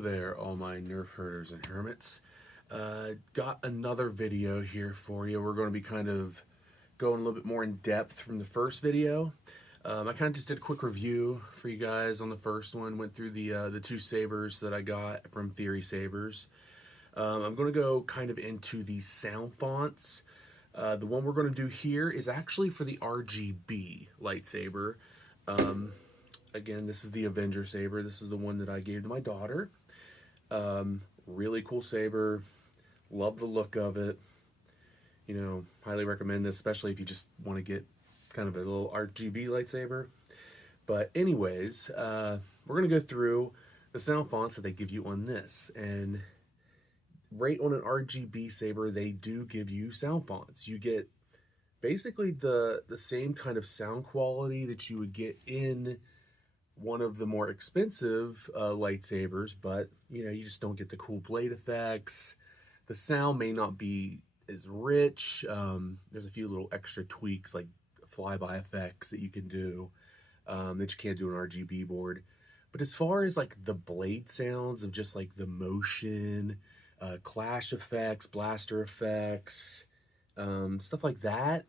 there, all my Nerfherders and Hermits. Got another video here for you. We're going to be kind of going a little bit more in depth from the first video. I kind of just did a quick review for you guys on the first one. Went through the two sabers that I got from Theory Sabers. I'm going to go kind of into the sound fonts. The one we're going to do here is actually for the RGB lightsaber. Again, this is the Avenger Saber. This is the one that I gave to my daughter. Really cool saber. Love the look of it. You know, highly recommend this, especially if you just want to get kind of a little RGB lightsaber. But anyways, we're going to go through the sound fonts that they give you on this. And right on an RGB saber, they do give you sound fonts. You get basically the same kind of sound quality that you would get in one of the more expensive lightsabers, but you know, you just don't get the cool blade effects. The sound may not be as rich. There's a few little extra tweaks like flyby effects that you can do that you can't do on an RGB board. But as far as like the blade sounds of just like the motion, clash effects, blaster effects, stuff like that,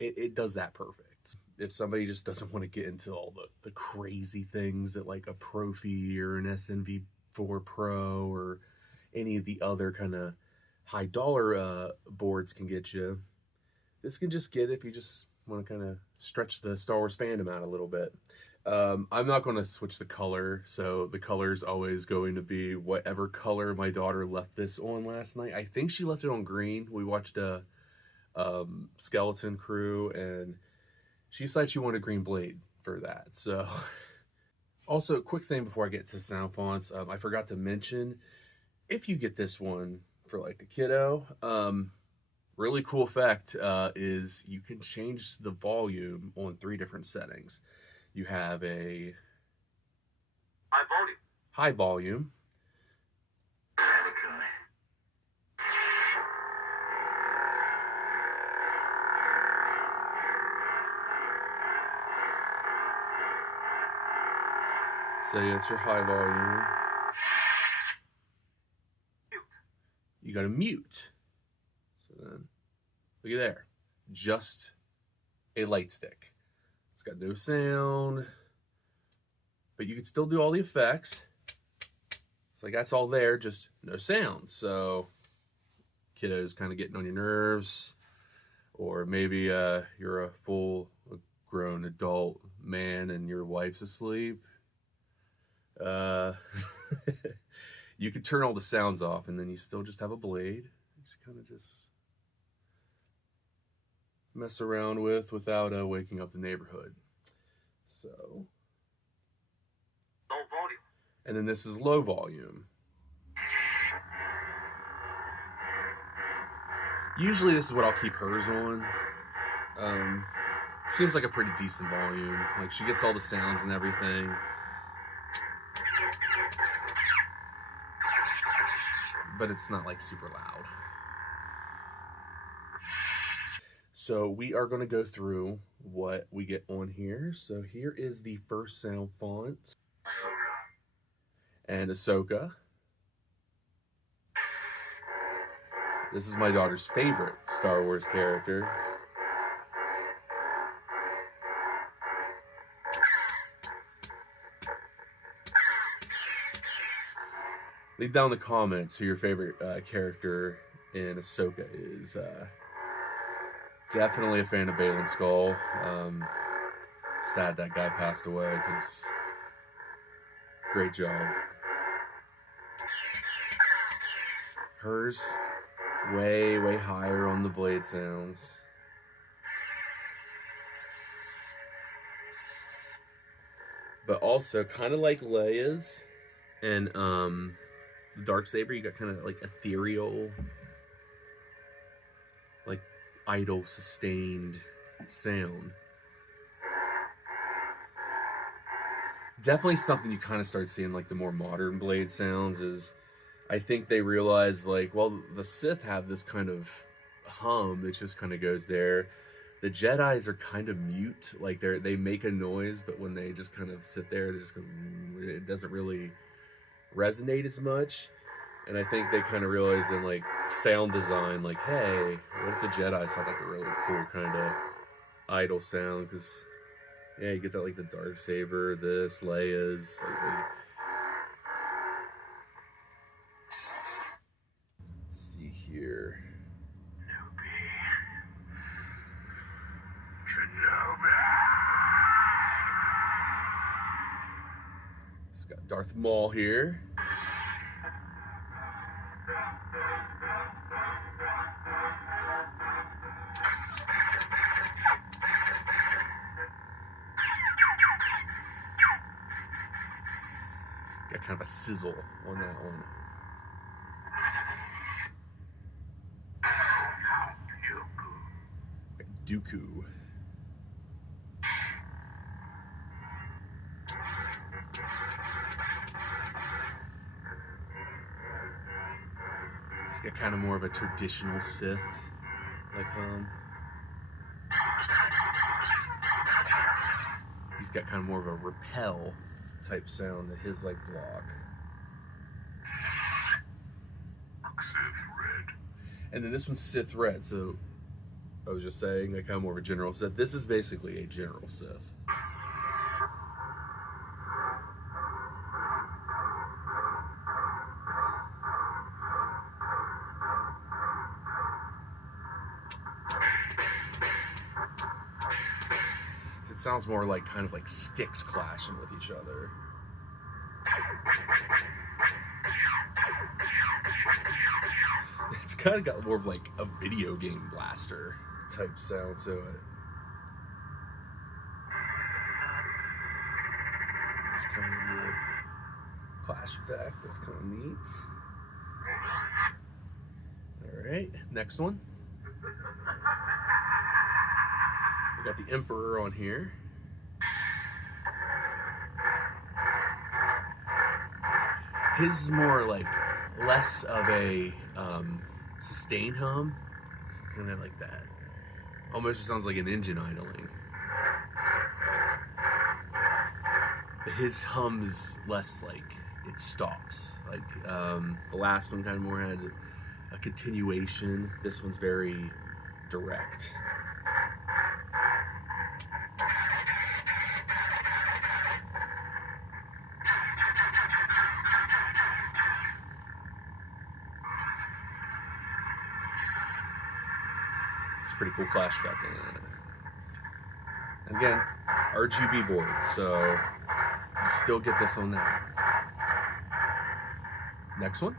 it does that perfect. If somebody just doesn't want to get into all the crazy things that like a Profi or an SNV4 Pro or any of the other kind of high dollar boards can get you, this can just get if you just want to kind of stretch the Star Wars fandom out a little bit. I'm not going to switch the color, so the color is always going to be whatever color my daughter left this on last night. I think she left it on green. We watched a Skeleton Crew, and she said she wanted a green blade for that. So, also, a quick thing before I get to sound fonts, I forgot to mention, if you get this one for like a kiddo, really cool effect is you can change the volume on 3 different settings. You have a high volume, so it's your high volume. You got to mute. So then, look at there, just a light stick. It's got no sound, but you can still do all the effects. It's like that's all there, just no sound. So kiddos kind of getting on your nerves, or maybe you're a full grown adult man and your wife's asleep. You can turn all the sounds off, and then you still just have a blade. You kind of just mess around with without waking up the neighborhood. So, low volume. And then this is low volume. Usually this is what I'll keep hers on. It seems like a pretty decent volume. Like she gets all the sounds and everything. But it's not like super loud. So we are going to go through what we get on here. So here is the first sound font. And Ahsoka. This is my daughter's favorite Star Wars character. Leave down in the comments who your favorite character in Ahsoka is. Definitely a fan of Baylan Skoll. Sad that guy passed away, because great job. Hers, way, way higher on the blade sounds. But also, kind of like Leia's and the Darksaber, you got kind of like ethereal, like idle, sustained sound. Definitely something you kind of start seeing like the more modern blade sounds is, I think they realize like, well, the Sith have this kind of hum that just kind of goes there. The Jedis are kind of mute, like they make a noise, but when they just kind of sit there, they just go, it doesn't really resonate as much. And I think they kind of realized in like sound design, like, hey, what if the Jedi sound like a really cool kind of idle sound? Because yeah, you get that like the Dark Saber, this Leia's. Like, let's see here. It's got Darth Maul here. Got kind of a sizzle on that one. Dooku. It's got kind of more of a traditional Sith like hum. He's got kind of more of a repel type sound that his like block. Sith Red. And then this one's Sith Red, so I was just saying like kind of more of a general Sith. This is basically a general Sith. It sounds more like kind of like sticks clashing with each other. It's kind of got more of like a video game blaster type sound to it. It's kind of a clash effect. That's kind of neat. All right, next one. We got the Emperor on here. His is more like less of a sustained hum, kind of like that. Almost sounds like an engine idling. But his hum is less like it stops. Like the last one kind of more had a continuation. This one's very direct. Pretty cool clash effect in it. And again, RGB board, so you still get this on that. Next one.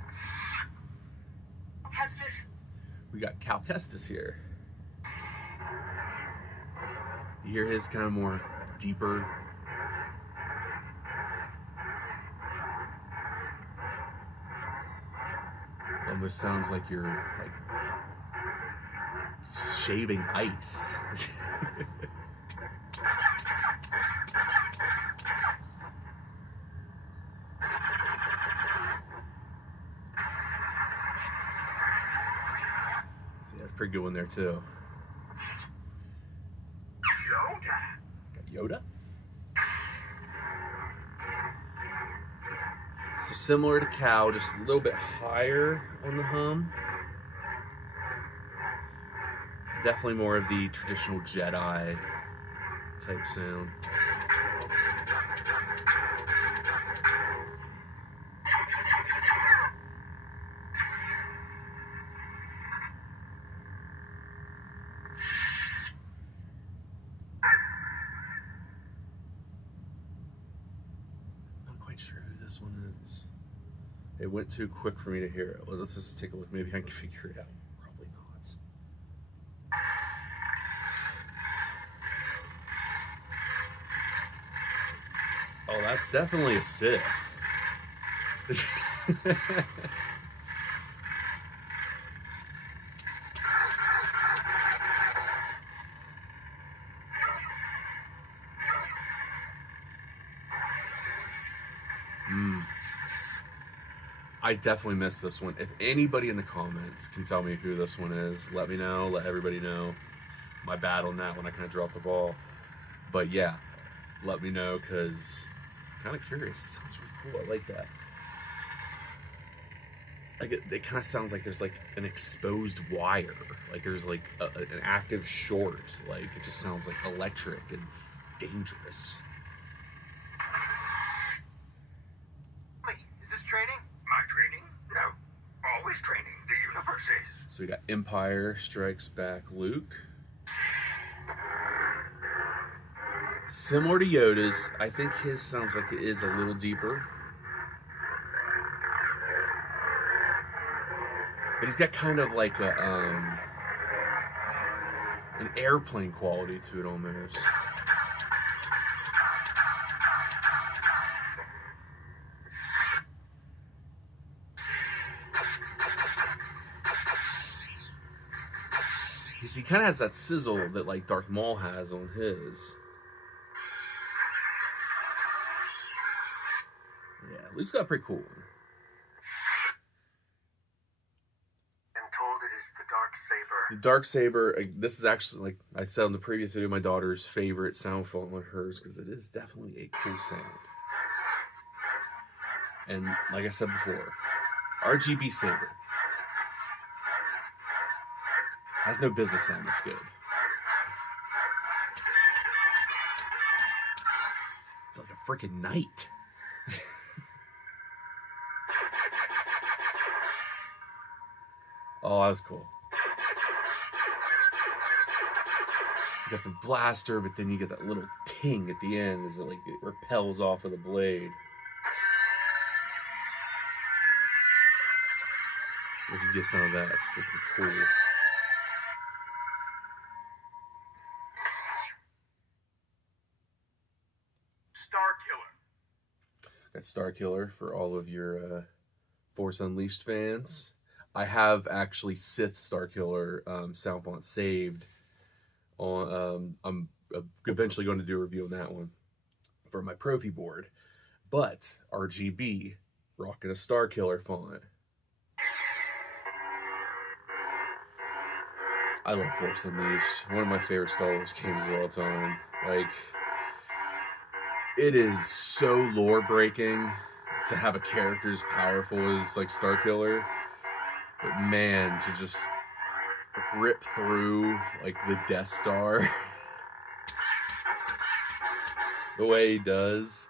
Kestis. We got Cal Kestis here. You hear his kind of more deeper. Almost sounds like you're like shaving ice. See, that's a pretty good one there too. Yoda. Got Yoda. So similar to Cal, just a little bit higher on the hum. Definitely more of the traditional Jedi type sound. Not quite sure who this one is. It went too quick for me to hear it. Well, let's just take a look. Maybe I can figure it out. Probably not. Oh, that's definitely a Sith. I definitely missed this one. If anybody in the comments can tell me who this one is, let me know. Let everybody know. My bad on that one. I kind of dropped the ball. But yeah, let me know because I'm kind of curious. It sounds really cool. I like that. like it kind of sounds like there's like an exposed wire, like there's like an active short. Like it just sounds like electric and dangerous. Wait, is this training? My training? No. Always training. The universe is. So we got Empire Strikes Back Luke. Similar to Yoda's, I think his sounds like it is a little deeper. But he's got kind of like a, an airplane quality to it almost. He kind of has that sizzle that like Darth Maul has on his. Yeah, Luke's got a pretty cool one. I'm told it is the Dark Saber. The Dark Saber, this is actually, like I said in the previous video, my daughter's favorite sound font with hers, because it is definitely a cool sound. And like I said before, RGB Saber has no business sound this good. It's like a freaking knight. Oh, that was cool. You got the blaster, but then you get that little ting at the end as it like it repels off of the blade. If you get some of that, it's freaking cool. That's Star Killer for all of your Force Unleashed fans. I have actually Sith Star Killer sound font saved on. I'm eventually going to do a review on that one for my Profi board. But RGB rocking a Star Killer font. I love Force Unleashed. One of my favorite Star Wars games of all time. Like, it is so lore breaking to have a character as powerful as like Star Killer. But man, to just rip through like the Death Star the way he does.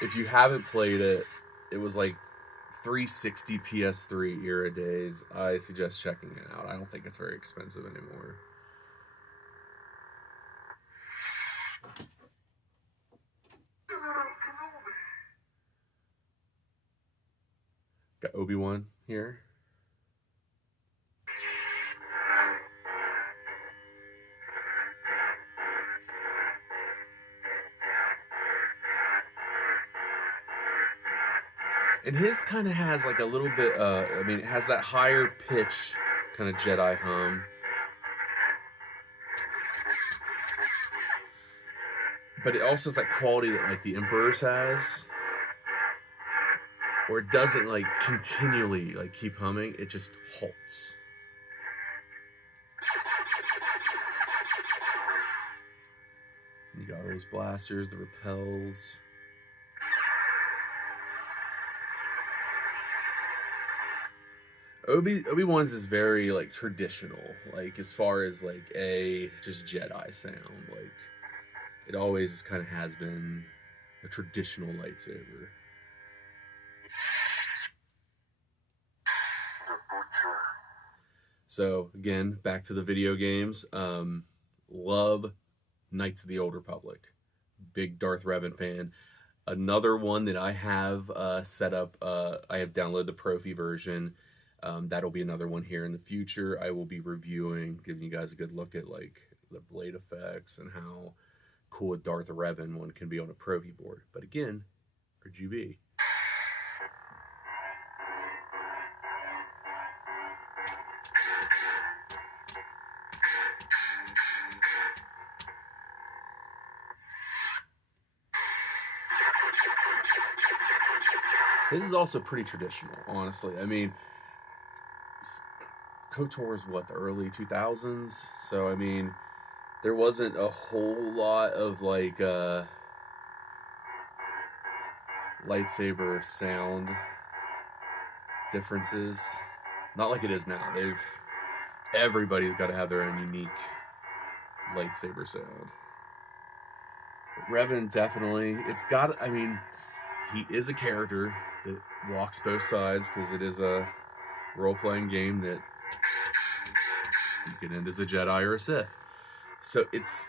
If you haven't played it, it was like 360 PS3 era days. I suggest checking it out. I don't think it's very expensive anymore. Got Obi-Wan here. And his kind of has like a little bit, I mean, it has that higher pitch kind of Jedi hum. But it also has that quality that like the Emperor's has. Or it doesn't like continually like keep humming, it just halts. You got those blasters, the repels. Obi-Wan's is very like traditional, like as far as like a just Jedi sound. Like it always kind of has been a traditional lightsaber. So again, back to the video games. Love Knights of the Old Republic. Big Darth Revan fan. Another one that I have set up, I have downloaded the Profi version. That'll be another one here in the future. I will be reviewing, giving you guys a good look at like the blade effects and how cool a Darth Revan one can be on a Profi board. But again, RGB. This is also pretty traditional, honestly. I mean, KOTOR is what, the early 2000s? So, I mean, there wasn't a whole lot of, like, lightsaber sound differences. Not like it is now. Everybody's got to have their own unique lightsaber sound. But Revan definitely, I mean, he is a character that walks both sides because it is a role-playing game that you can end as a Jedi or a Sith. So it's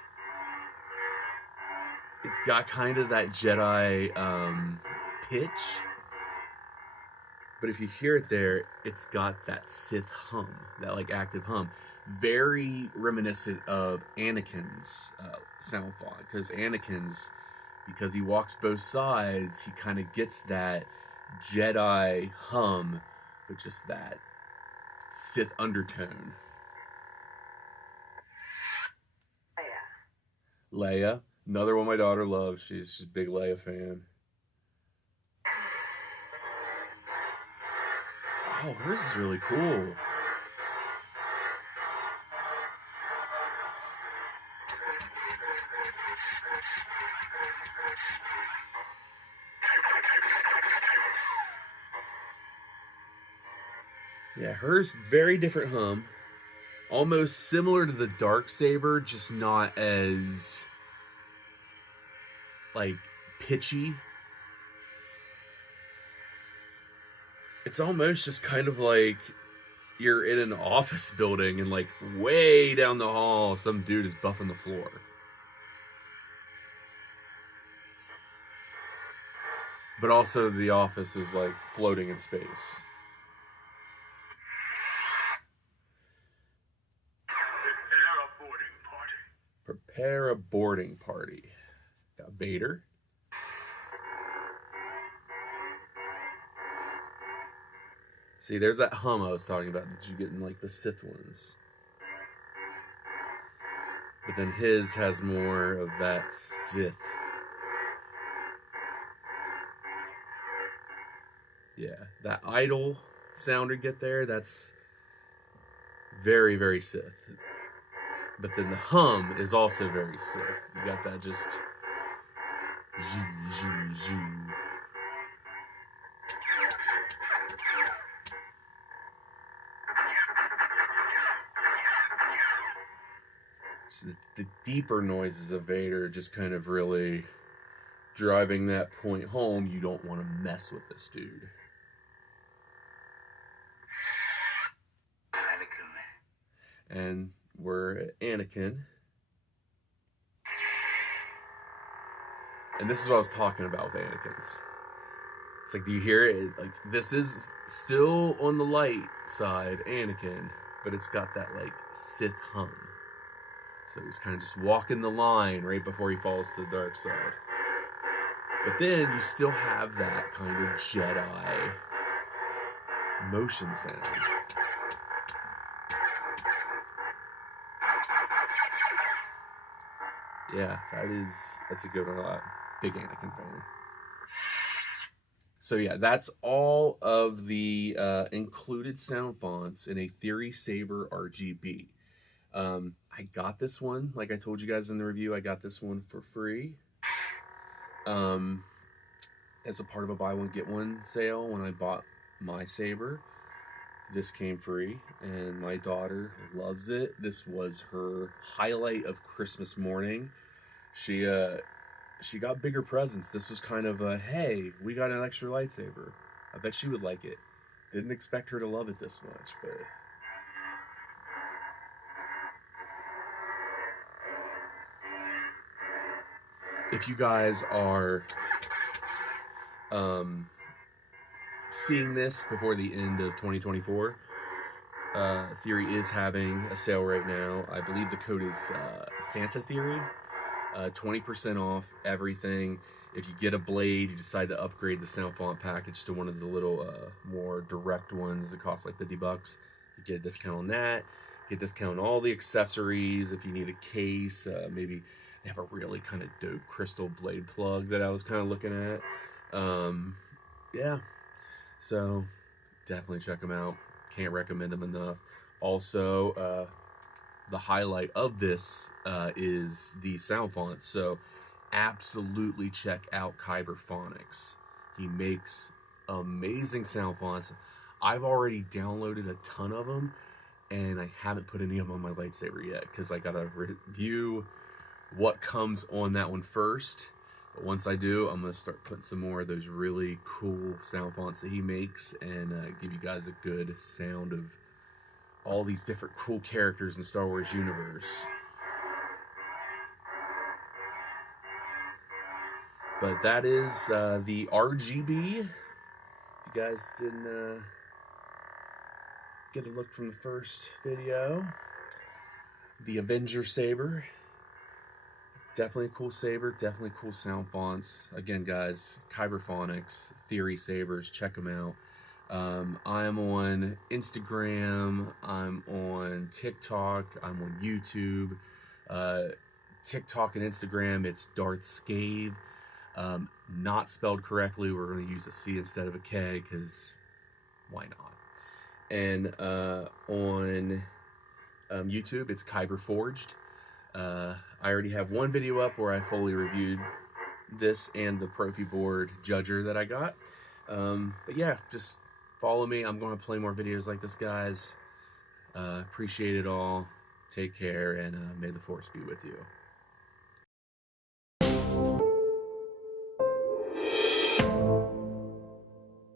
got kind of that Jedi pitch, but if you hear it there, it's got that Sith hum, that like active hum, very reminiscent of Anakin's sound font, because he walks both sides, he kind of gets that Jedi hum, but just that Sith undertone. Leia, another one my daughter loves. She's a big Leia fan. Oh, hers is really cool. Yeah, hers very different hum. Almost similar to the dark saber, just not as like pitchy. It's almost just kind of like you're in an office building and like way down the hall some dude is buffing the floor. But also the office is like floating in space. Prepare a boarding party. Got Vader. See, there's that hum I was talking about that you get in like the Sith ones. But then his has more of that Sith. Yeah, that idle sound you get there, that's very, very Sith. But then the hum is also very Sith. You got that just zoo, zoo, zoo. So the deeper noises of Vader just kind of really driving that point home. You don't want to mess with this dude. Anakin. And we're at Anakin. And this is what I was talking about with Anakin's. It's like, do you hear it? Like, this is still on the light side, Anakin, but it's got that, like, Sith hum. So he's kind of just walking the line right before he falls to the dark side. But then you still have that kind of Jedi motion sound. Yeah, that's a good one. Big Anakin fan. So yeah, that's all of the included sound fonts in a Theory Saber RGB. I got this one, like I told you guys in the review, I got this one for free. As a part of a buy one get one sale when I bought my saber. This came free, and my daughter loves it. This was her highlight of Christmas morning. She got bigger presents. This was kind of a, hey, we got an extra lightsaber. I bet she would like it. Didn't expect her to love it this much, but... If you guys are seeing this before the end of 2024, Theory is having a sale right now. I believe the code is Santa Theory. 20% off everything. If you get a blade, you decide to upgrade the sound font package to one of the little more direct ones that cost like $50, you get a discount on that. Get a discount on all the accessories. If you need a case, maybe they have a really kind of dope crystal blade plug that I was kind of looking at. Yeah, so definitely check them out. Can't recommend them enough. Also, the highlight of this is the sound font, so absolutely check out Kyberphonics. He makes amazing sound fonts. I've already downloaded a ton of them, and I haven't put any of them on my lightsaber yet, because I gotta review what comes on that one first. But once I do, I'm gonna start putting some more of those really cool sound fonts that he makes, and give you guys a good sound of all these different cool characters in the Star Wars universe. But that is the RGB. If you guys didn't get a look from the first video, the Avenger Saber. Definitely a cool saber, definitely cool sound fonts. Again, guys, Kyberphonics, Theory Sabers, check them out. I'm on Instagram, I'm on TikTok, I'm on YouTube. TikTok and Instagram, it's Darth Scave. Not spelled correctly. We're going to use a C instead of a K, because why not? And on YouTube, it's Kyberforged. I already have one video up where I fully reviewed this and the Profi board Judger that I got. But yeah, just follow me. I'm going to play more videos like this, guys. Appreciate it all. Take care, and may the Force be with you.